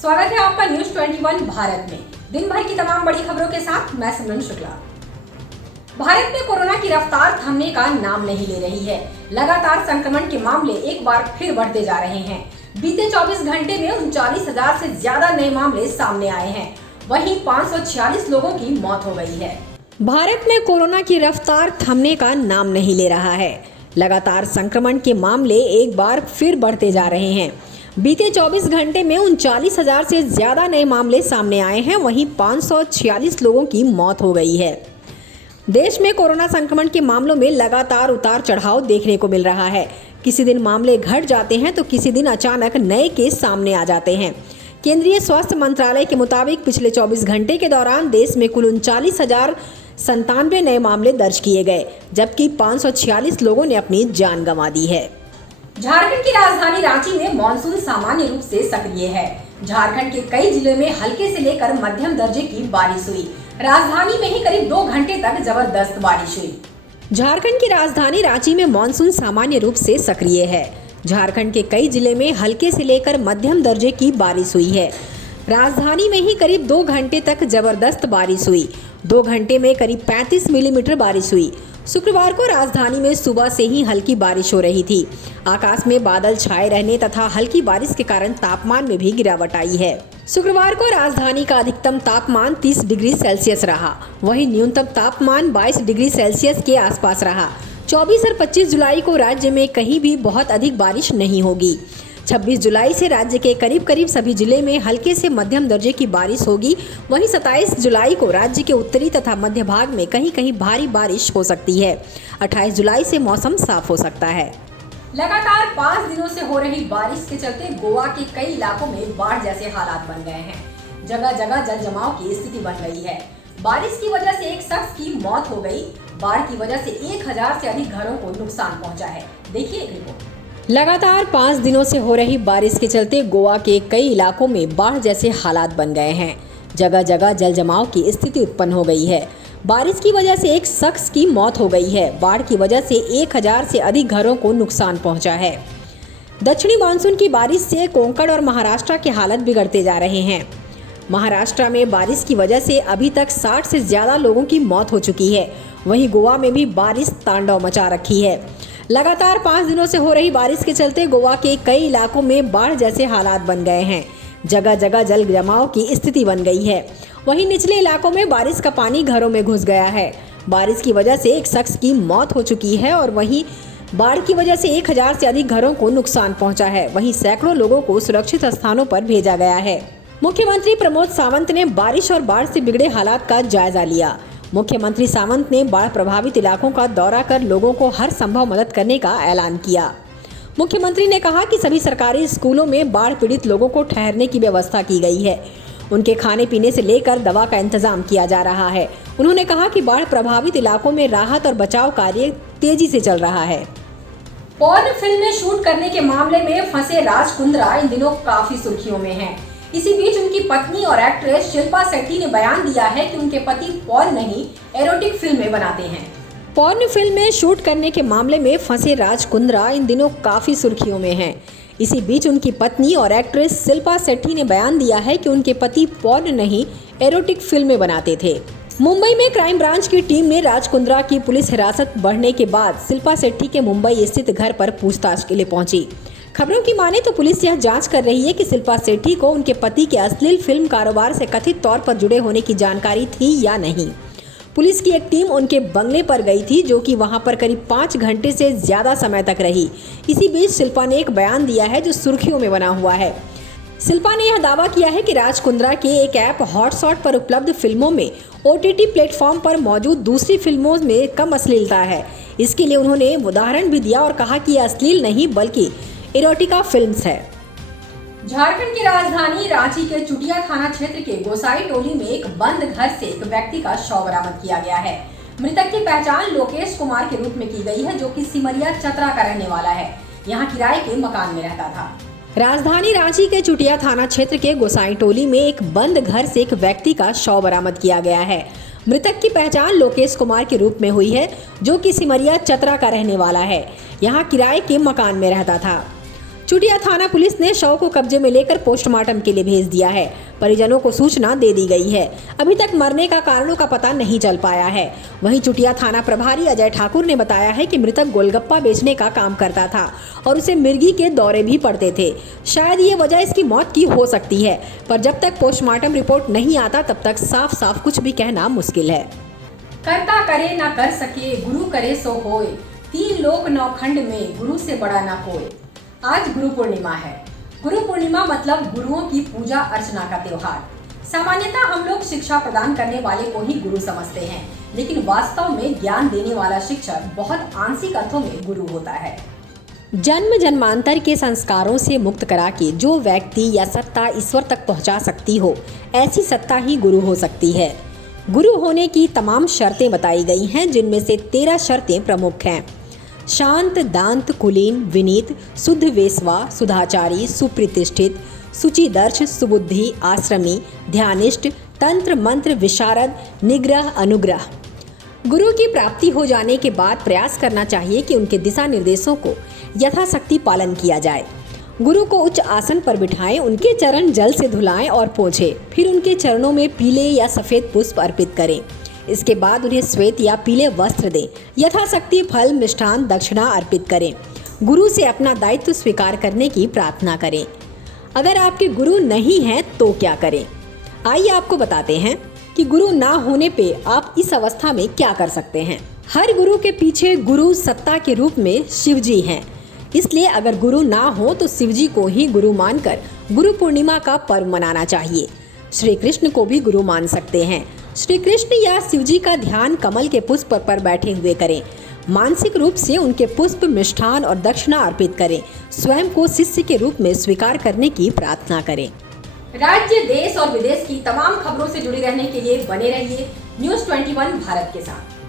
स्वागत है आपका न्यूज 21 भारत में। दिन भर की तमाम बड़ी खबरों के साथ मैं सिमरन शुक्ला। भारत में कोरोना की रफ्तार थमने का नाम नहीं ले रही है। लगातार संक्रमण के मामले एक बार फिर बढ़ते जा रहे हैं। बीते 24 घंटे में 39,000 से ज्यादा नए मामले सामने आए हैं। वहीं 546 लोगों की मौत हो गई है। भारत में कोरोना की रफ्तार थमने का नाम नहीं ले रहा है। लगातार संक्रमण के मामले एक बार फिर बढ़ते जा रहे हैं। बीते 24 घंटे में 39,000 से ज्यादा नए मामले सामने आए हैं। वहीं 546 लोगों की मौत हो गई है। देश में कोरोना संक्रमण के मामलों में लगातार उतार चढ़ाव देखने को मिल रहा है। किसी दिन मामले घट जाते हैं तो किसी दिन अचानक नए केस सामने आ जाते हैं। केंद्रीय स्वास्थ्य मंत्रालय के मुताबिक पिछले 24 घंटे के दौरान देश में कुल 39,097 नए मामले दर्ज किए गए, जबकि 546 लोगों ने अपनी जान गंवा दी है। झारखंड की राजधानी रांची में मानसून सामान्य रूप से सक्रिय है। झारखंड के कई जिलों में हल्के से लेकर मध्यम दर्जे की बारिश हुई। राजधानी में ही करीब 2 घंटे तक जबरदस्त बारिश हुई। झारखंड की राजधानी रांची में मानसून सामान्य रूप से सक्रिय है। झारखंड के कई जिले में हल्के से लेकर मध्यम दर्जे की बारिश हुई है। राजधानी में ही करीब 2 घंटे तक जबरदस्त बारिश हुई। 2 घंटे में करीब 35 मिलीमीटर बारिश हुई। शुक्रवार को राजधानी में सुबह से ही हल्की बारिश हो रही थी। आकाश में बादल छाए रहने तथा हल्की बारिश के कारण तापमान में भी गिरावट आई है। शुक्रवार को राजधानी का अधिकतम तापमान 30 डिग्री सेल्सियस रहा। वहीं न्यूनतम तापमान 22 डिग्री सेल्सियस के आसपास रहा। 24 और 25 जुलाई को राज्य में कहीं भी बहुत अधिक बारिश नहीं होगी। 26 जुलाई से राज्य के करीब सभी जिले में हल्के से मध्यम दर्जे की बारिश होगी। वहीं 27 जुलाई को राज्य के उत्तरी तथा मध्य भाग में कहीं कहीं भारी बारिश हो सकती है। 28 जुलाई से मौसम साफ हो सकता है। लगातार 5 दिनों से हो रही बारिश के चलते गोवा के कई इलाकों में बाढ़ जैसे हालात बन गए हैं। जगह जगह जल जमाव की स्थिति बन गई है। बारिश की वजह से एक शख्स की मौत हो गई। बाढ़ की वजह से 1000 से अधिक घरों को नुकसान पहुंचा है। देखिए एक रिपोर्ट। लगातार 5 दिनों से हो रही बारिश के चलते गोवा के कई इलाकों में बाढ़ जैसे हालात बन गए हैं। जगह जगह जल जमाव की स्थिति उत्पन्न हो गई है। बारिश की वजह से एक शख्स की मौत हो गई है। बाढ़ की वजह से 1000 से अधिक घरों को नुकसान पहुंचा है। दक्षिणी मानसून की बारिश से कोंकण और महाराष्ट्र की हालत बिगड़ते जा रहे हैं। महाराष्ट्र में बारिश की वजह से अभी तक 60 से ज्यादा लोगों की मौत हो चुकी है। वहीं गोवा में भी बारिश तांडव मचा रखी है। लगातार 5 दिनों से हो रही बारिश के चलते गोवा के कई इलाकों में बाढ़ जैसे हालात बन गए हैं। जगह जगह जल जमाव की स्थिति बन गई है। वहीं निचले इलाकों में बारिश का पानी घरों में घुस गया है। बारिश की वजह से एक शख्स की मौत हो चुकी है और वहीं बाढ़ की वजह से 1000 से अधिक घरों को नुकसान पहुंचा है। वहीं सैकड़ों लोगों को सुरक्षित स्थानों पर भेजा गया है। मुख्यमंत्री प्रमोद सावंत ने बारिश और बाढ़ से बिगड़े हालात का जायजा लिया। मुख्यमंत्री सावंत ने बाढ़ प्रभावित इलाकों का दौरा कर लोगों को हर संभव मदद करने का ऐलान किया। मुख्यमंत्री ने कहा कि सभी सरकारी स्कूलों में बाढ़ पीड़ित लोगों को ठहरने की व्यवस्था की गई है। उनके खाने पीने से लेकर दवा का इंतजाम किया जा रहा है। उन्होंने कहा कि बाढ़ प्रभावित इलाकों में राहत और बचाव कार्य तेजी से चल रहा है। पॉर्न फिल्में शूट करने के मामले में फंसे राज कुंद्रा इन दिनों काफी सुर्खियों में हैं। इसी बीच उनकी पत्नी और एक्ट्रेस शिल्पा शेट्टी ने बयान दिया है कि उनके पति पॉर्न नहीं एरोटिक फिल्में बनाते हैं। पॉर्न फिल्में शूट करने के मामले में फंसे राज कुंद्रा इन दिनों काफी सुर्खियों में हैं। इसी बीच उनकी पत्नी और एक्ट्रेस शिल्पा शेट्टी ने बयान दिया है कि उनके पति पॉर्न नहीं एरोटिक फिल्में बनाते थे। मुंबई में क्राइम ब्रांच की टीम ने राज कुंद्रा की पुलिस हिरासत बढ़ने के बाद शिल्पा शेट्टी के मुंबई स्थित घर पर पूछताछ के लिए पहुंची। खबरों की माने तो पुलिस यह जांच कर रही है कि शिल्पा शेट्टी को उनके पति के अश्लील फिल्म कारोबार से कथित तौर पर जुड़े होने की जानकारी थी या नहीं। पुलिस की एक टीम उनके बंगले पर गई थी, जो कि वहां पर करीब 5 घंटे से ज्यादा समय तक रही। इसी बीच शिल्पा ने एक बयान दिया है जो सुर्खियों में बना हुआ है। शिल्पा ने यह दावा किया है कि राज कुंद्रा के एक ऐप हॉटस्टार पर उपलब्ध फिल्मों में OTT प्लेटफॉर्म पर मौजूद दूसरी फिल्मों में कम अश्लीलता है। इसके लिए उन्होंने उदाहरण भी दिया और कहा कि यह अश्लील नहीं बल्कि इरोटिका फिल्म्स है। झारखंड की राजधानी रांची के चुटिया थाना क्षेत्र के गोसाई टोली में एक बंद घर से एक व्यक्ति का शव बरामद किया गया है। मृतक की पहचान लोकेश कुमार के रूप में की गई है, जो कि सिमरिया चतरा का रहने वाला है। यहाँ किराए के मकान में रहता था। राजधानी रांची के चुटिया थाना क्षेत्र के गोसाई टोली में एक बंद घर से एक व्यक्ति का शव बरामद किया गया है। मृतक की पहचान लोकेश कुमार के रूप में हुई है, जो कि सिमरिया चतरा का रहने वाला है। यहाँ किराए के मकान में रहता था। चुटिया थाना पुलिस ने शव को कब्जे में लेकर पोस्टमार्टम के लिए भेज दिया है। परिजनों को सूचना दे दी गई है। अभी तक मरने का कारणों का पता नहीं चल पाया है। वहीं चुटिया थाना प्रभारी अजय ठाकुर ने बताया है कि मृतक गोलगप्पा बेचने का काम करता था और उसे मिर्गी के दौरे भी पड़ते थे। शायद ये वजह इसकी मौत की हो सकती है, पर जब तक पोस्टमार्टम रिपोर्ट नहीं आता तब तक साफ साफ कुछ भी कहना मुश्किल है। कर्ता करे ना कर सके, गुरु करे सो होए, 3 लोक 9 खंड में गुरु से बड़ा ना कोई। आज गुरु पूर्णिमा है। गुरु पूर्णिमा मतलब गुरुओं की पूजा अर्चना का त्योहार। सामान्यतः हम लोग शिक्षा प्रदान करने वाले को ही गुरु समझते हैं, लेकिन वास्तव में ज्ञान देने वाला शिक्षक बहुत आंशिक अर्थों में गुरु होता है। जन्म जन्मांतर के संस्कारों से मुक्त करा के जो व्यक्ति या सत्ता ईश्वर तक पहुंचा सकती हो, ऐसी सत्ता ही गुरु हो सकती है। गुरु होने की तमाम शर्तें बताई गई हैं, जिनमें से 13 शर्तें प्रमुख हैं। शांत, दांत, कुलीन, विनीत, शुद्ध वेश्वा, सुधाचारी, सुप्रतिष्ठित, सुचिदर्श, सुबुद्धि, आश्रमी, ध्यानिष्ठ, तंत्र मंत्र विशारद, निग्रह, अनुग्रह। गुरु की प्राप्ति हो जाने के बाद प्रयास करना चाहिए कि उनके दिशा निर्देशों को यथाशक्ति पालन किया जाए। गुरु को उच्च आसन पर बिठाएं, उनके चरण जल से धुलाएं और पोंछें, फिर उनके चरणों में पीले या सफ़ेद पुष्प अर्पित करें। इसके बाद उन्हें श्वेत या पीले वस्त्र दें। यथाशक्ति फल, मिष्ठान, दक्षिणा अर्पित करें। गुरु से अपना दायित्व स्वीकार करने की प्रार्थना करें। अगर आपके गुरु नहीं हैं तो क्या करें? आइए आपको बताते हैं कि गुरु ना होने पे आप इस अवस्था में क्या कर सकते हैं। हर गुरु के पीछे गुरु सत्ता के रूप में शिव जी हैं। इसलिए अगर गुरु ना हो तो शिव जी को ही गुरु मानकर गुरु पूर्णिमा का पर्व मनाना चाहिए। श्री कृष्ण को भी गुरु मान सकते हैं। श्री कृष्ण या शिव जी का ध्यान कमल के पुष्प पर बैठे हुए करें। मानसिक रूप से उनके पुष्प, मिष्ठान और दक्षिणा अर्पित करें। स्वयं को शिष्य के रूप में स्वीकार करने की प्रार्थना करें। राज्य, देश और विदेश की तमाम खबरों से जुड़े रहने के लिए बने रहिए News 21 भारत के साथ।